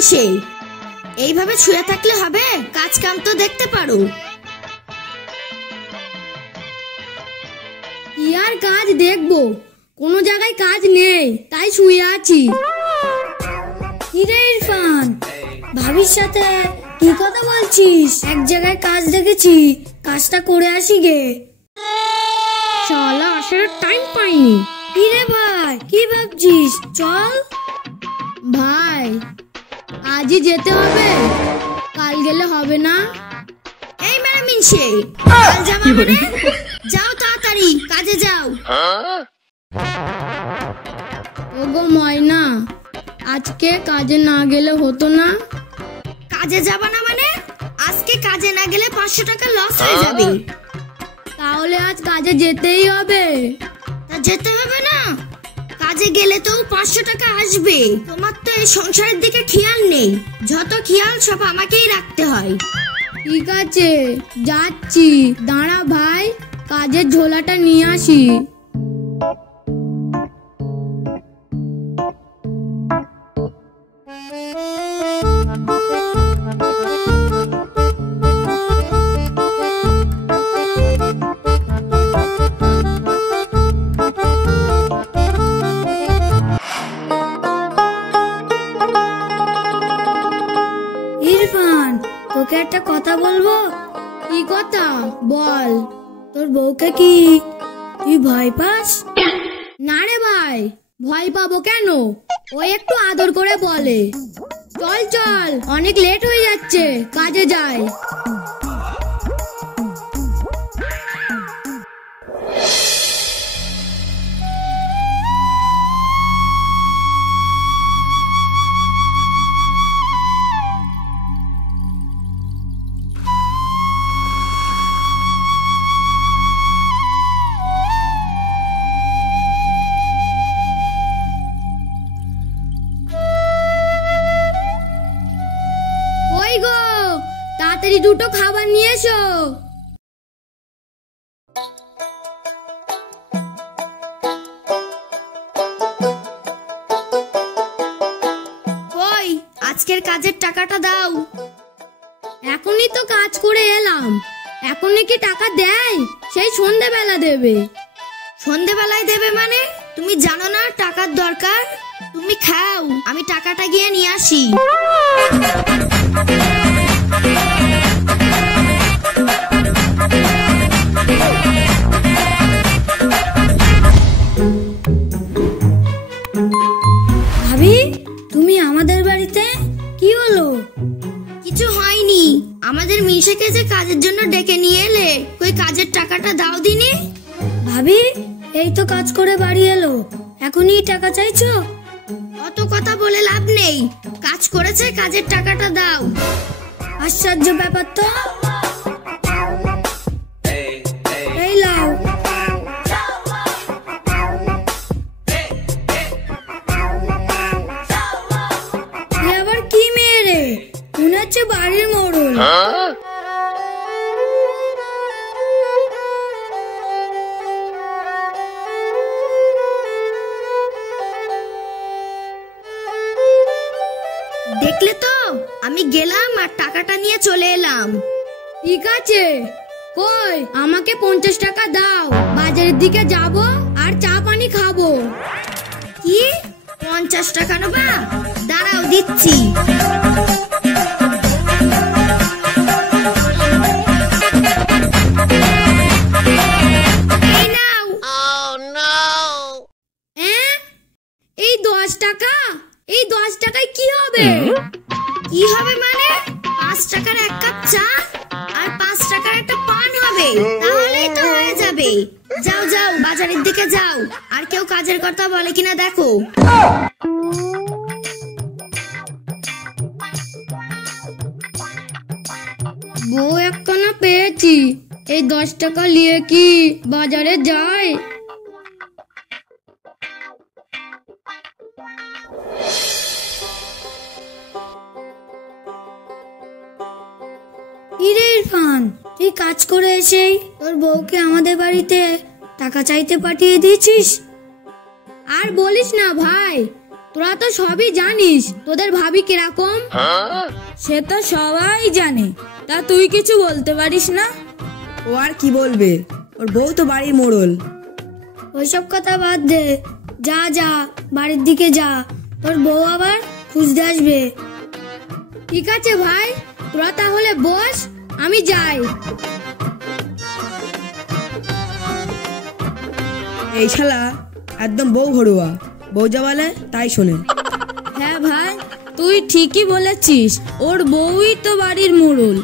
মিনসে, এইভাবে শুয়ে থাকলে হবে? কাজ কাম তো দেখতে পারো। কি আর কাজ দেখবো, কোনো জায়গায় কাজ নেই, তাই শুয়ে আছি। কিরে ইরফান, ভাবির সাথে কি কথা বলছিস? এক জায়গায় কাজ দেখেছি, কাজটা করে আসি গে। শালা আসার টাইম পাইনি। কিরে ভাই, কি ভাবছিস? চল ভাই, আজই যেতে হবে, কাল গেলে হবে না? এই মেরা মিনসে, কাল যাবা মানে? যাও তাড়াতাড়ি কাজে যাও। ওগো ময়না, আজকে কাজে না গেলে হতো না? কাজে যাবা না মানে? আজকে কাজে না গেলে 500 টাকা লস হয়ে যাবে। তাহলে আজ কাজে যেতেই হবে। তা যেতে হবে না? কাজে গেলে তো 500 টাকা আসবে। তোমার তো এই সংসারের দিকে খেয়াল নেই, যত খেয়াল সব আমাকেই রাখতে হয়। ঠিক আছে, যাচ্ছি। দাঁড়া ভাই, কাজের ঝোলাটা নিয়ে আসি। ইরফান, তোকে একটা কথা বলবো। কি কথা? বল। তোর বউকে কি তুই ভয় পাস? না রে ভাই, ভয় পাবো কেন? ও একটু আদর করে বলে। চল চল, অনেক লেট হয়ে যাচ্ছে, কাজে যাই। ওই গো, তাড়াতাড়ি দুটো খাবার নিয়ে এসো। কই, আজকের কাজের টাকাটা দাও। এখনই তো কাজ করে এলাম, এখনই কি টাকা দেয়? সেই সন্ধেবেলা দেবে। সন্ধেবেলায় দেবে মানে? তুমি জানো না টাকার দরকার? তুমি খাও, আমি টাকাটা গিয়ে নিয়ে আসি। ভাবি, তুমি আমাদের বাড়িতে? কি হলো? কিছু হয়নি। আমাদের মিশাকে যে কাজের জন্য ডেকে নিয়ে এলে, ওই কাজের টাকাটা দাও দিনে। ভাবি, এই তো কাজ করে বাড়ি এলো, এখনই টাকা চাইছো? অত কথা বলে লাভ নেই, কাজ করেছে, কাজের টাকাটা দাও। আশ্চর্য ব্যাপার তো। এই লাও। এ আবার কি মেয়ে রে, মনে হচ্ছে বাড়ির মোড়ল। দেখলে তো, আমি গেলাম আর টাকাটা নিয়ে চলে এলাম। ঠিক আছে, কই আমাকে 50 টাকা দাও, বাজারের দিকে যাব আর চা পানি খাবো। কি 50 টাকা নেবা? দাঁড়াও দিচ্ছি। এই নাও। এই 10 টাকা? এই 10 টাকায় কি হবে? কি হবে মানে? 5 টাকার এক কাপ চা আর 5 টাকার একটা পান হবে, তাহলেই তো হয়ে যাবে। যাও যাও, বাজারের দিকে যাও, আর কেউ কাজের কথা বলে কিনা দেখো। বউ একখানা পেয়েছি, এই 10 টাকা নিয়ে কি বাজারে যায়? ইরে ইরফান, তুই কাজ করে এসেই তোর বউকে আমাদের বাড়িতে টাকা চাইতে পাঠিয়ে দিয়েছিস? আর বলিস না ভাই, তোরা তো সবই জানিস তোদের ভাবি কিরকম। সে তো সবাই জানে, তা তুই কিছু বলতে পারিস না? ও আর কি বলবে, ওর বউ তো বাড়ির মোড়ল। ওইসব কথা বাদ দে, যা যা বাড়ির দিকে যা, তোর বউ আবার খুঁজতে আসবে। ঠিক আছে ভাই, তোরা তাহলে বস, আমি যাই। এই শালা একদম বউ ঘরোয়া, বউ যা বলে তাই শোনে। হ্যাঁ ভাই, তুই ঠিকই বলেছিস, ওর বউই তো বাড়ির মোড়ল।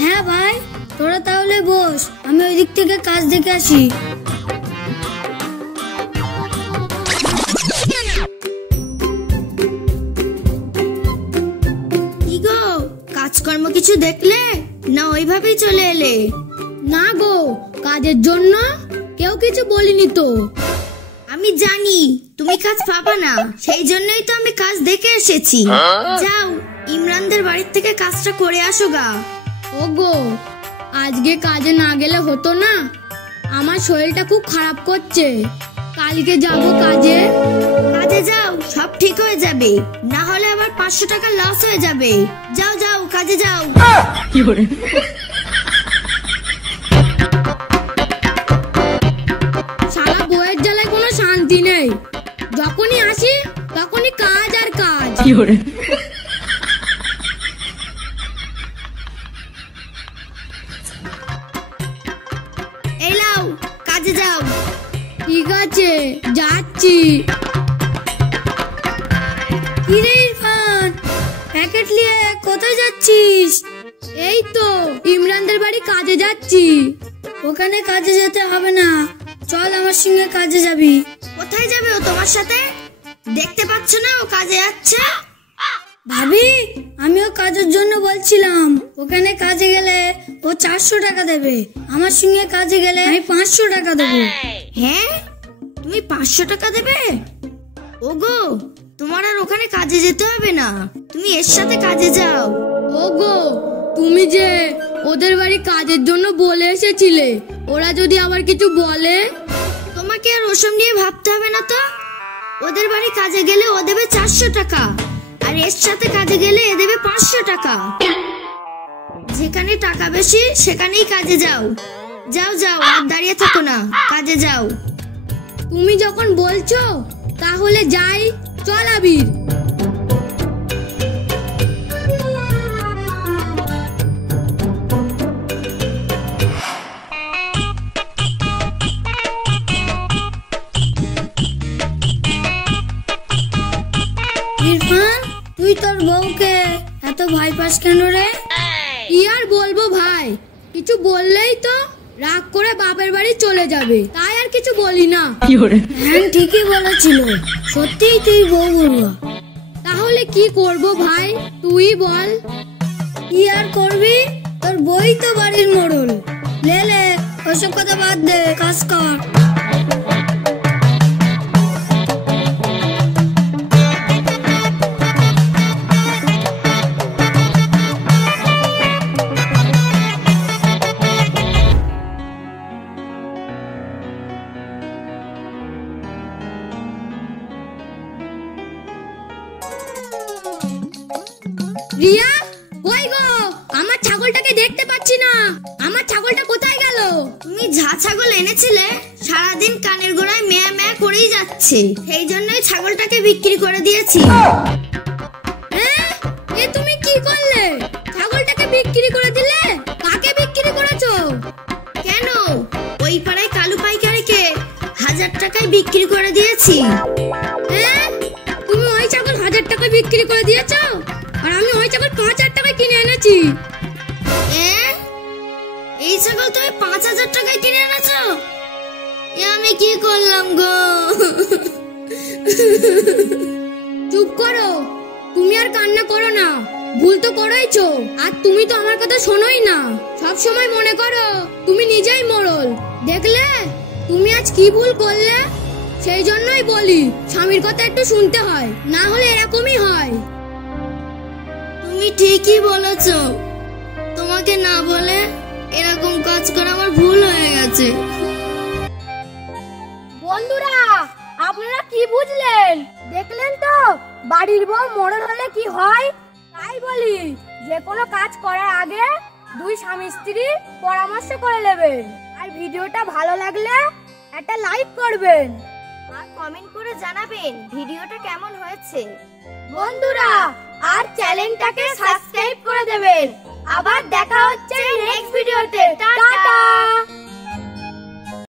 হ্যাঁ ভাই, তোরা তাহলে বস, আমি ওই দিক থেকে কাজ দেখে আসি। কি গো, কাজকর্ম কিছু দেখলে না ওইভাবেই চলে এলে? না গো, কাজের জন্য কেউ কিছু বলিনি তো। আমি জানি তুমি কাজ পাবা না, সেই জন্যই তো আমি কাজ দেখে এসেছি। যাও ইমরানদের বাড়ির থেকে কাজটা করে আসো গা। ওগো, আজকে কাজে না গেলে হতো না? আমার শরীরটা খুব খারাপ করছে, কালকে যাব কাজে। কাজে যাও, সব ঠিক হয়ে যাবে, না হলে আবার 500 টাকা লস হয়ে যাবে। যাও যাও কাজে যাও। সারা বইয়ের জ্বালায় কোনো শান্তি নেই, যখনই আসি তখনই কাজ আর কাজ। এই নাও কাজে যাও। ঠিক আছে, যাচ্ছি। কিরে ইরফান, প্যাকেট নিয়ে কোথায় যাচ্ছিস? এই তো ইমরানদের বাড়ি কাজে যাচ্ছি। ওখানে কাজে যেতে হবে না, চল আমার সঙ্গে কাজে যাবি। কোথায় যাবে ও তোমার সাথে? দেখতে পাচ্ছ না ও কাজে যাচ্ছে? ভাবি, আমিও কাজের জন্য বলছিলাম, ওখানে কাজে গেলে ও 400 টাকা দেবে, আমার সঙ্গে কাজে গেলে আমি 500 টাকা দেবো। হ্যাঁ, তুমি 500 টাকা দেবে? ওগো, তোমার আর ওখানে কাজে যেতে হবে না, তুমি এর সাথে কাজে যাও। ওগো, তুমি যে ওদের বাড়ি কাজের জন্য বলে এসেছিলে, ওরা যদি আবার কিছু বলে? তোমাকে আর ওসব নিয়ে ভাবতে হবে না তো। ওদের বাড়ি কাজে গেলে ও দেবে 400 টাকা, আর এর সাথে কাজে গেলে এ দেবে 500 টাকা। যেখানে টাকা বেশি সেখানেই কাজে যাও। যাও যাও, আর দাঁড়িয়ে থাকো না, কাজে যাও। তুমি যখন বলছো তাহলে যাই, চল আবির। ইরফান, তুই তোর বউকে এত ভয় পাস কেন রে? কি আর বলবো ভাই, কিছু বললেই তো রাগ করে বাপের বাড়ি চলে যাবে, তাই আর কিছু বলি না। হ্যাঁ, ঠিকই বলেছিল, সত্যিই তুই বউ ঘরোয়া। তাহলে কি করব ভাই, তুই বল। কি আর করবি, তোর বই তো বাড়ির মোড়ল। লে লে, ওইসব কথা বাদ দে, কাজ কর। রিয়া, কই গো? আমার ছাগলটাকে দেখতে পাচ্ছি না, আমার ছাগলটা কোথায় গেল? তুমি যা ছাগল এনেছিলে সারাদিন কানের গোড়ায় ম্যা ম্যা করেই যাচ্ছে, সেই জন্যই ছাগলটাকে বিক্রি করে দিয়েছি। হ্যাঁ, এ তুমি কি করলে? ছাগলটাকে বিক্রি করে দিলে? কাকে বিক্রি করেছো? কেন, ওই পাড়ায় কালু পাইকারিকে 1000 টাকায় বিক্রি করে দিয়েছি। হ্যাঁ, তুমি ওই ছাগল 1000 টাকায় বিক্রি করে দিয়েছো, আর আমি ওই ছাগল 5000 টাকায় কিনে এনেছি। এই ছাগল তুমি 5000 টাকায় কিনে এনেছো? এ আমি কি করলাম গো? চুপ করো, তুমি আর কান্না করো না, ভুল তো করেইছো, আর তুমি তো আমার কথা শোনোই না। সব সময় মনে করো তুমি নিজেই মোড়ল। দেখলে তুমি আজ কি ভুল করলে? সেই জন্যই বলি, স্বামীর কথা একটু শুনতে হয়, না হলে এরকমই হয়। তুমি ঠিকই বলেছো, তোমাকে না বলে এরকম কাজ করা আমার ভুল হয়ে গেছে। বন্ধুরা, আপনারা কি বুঝলেন? দেখলেন তো বাড়ির বউ মরণ হলে কি হয়। তাই বলি যে কোনো কাজ করার আগে দুই স্বামী স্ত্রী পরামর্শ করে নেবেন। আর ভিডিওটা ভালো লাগলে একটা লাইক করবেন আর কমেন্ট করে জানাবেন ভিডিওটা কেমন হয়েছে। বন্ধুরা, আর চ্যানেলটাকে সাবস্ক্রাইব করে দেবেন। আবার দেখা হচ্ছে নেক্সট ভিডিওতে। টাটা।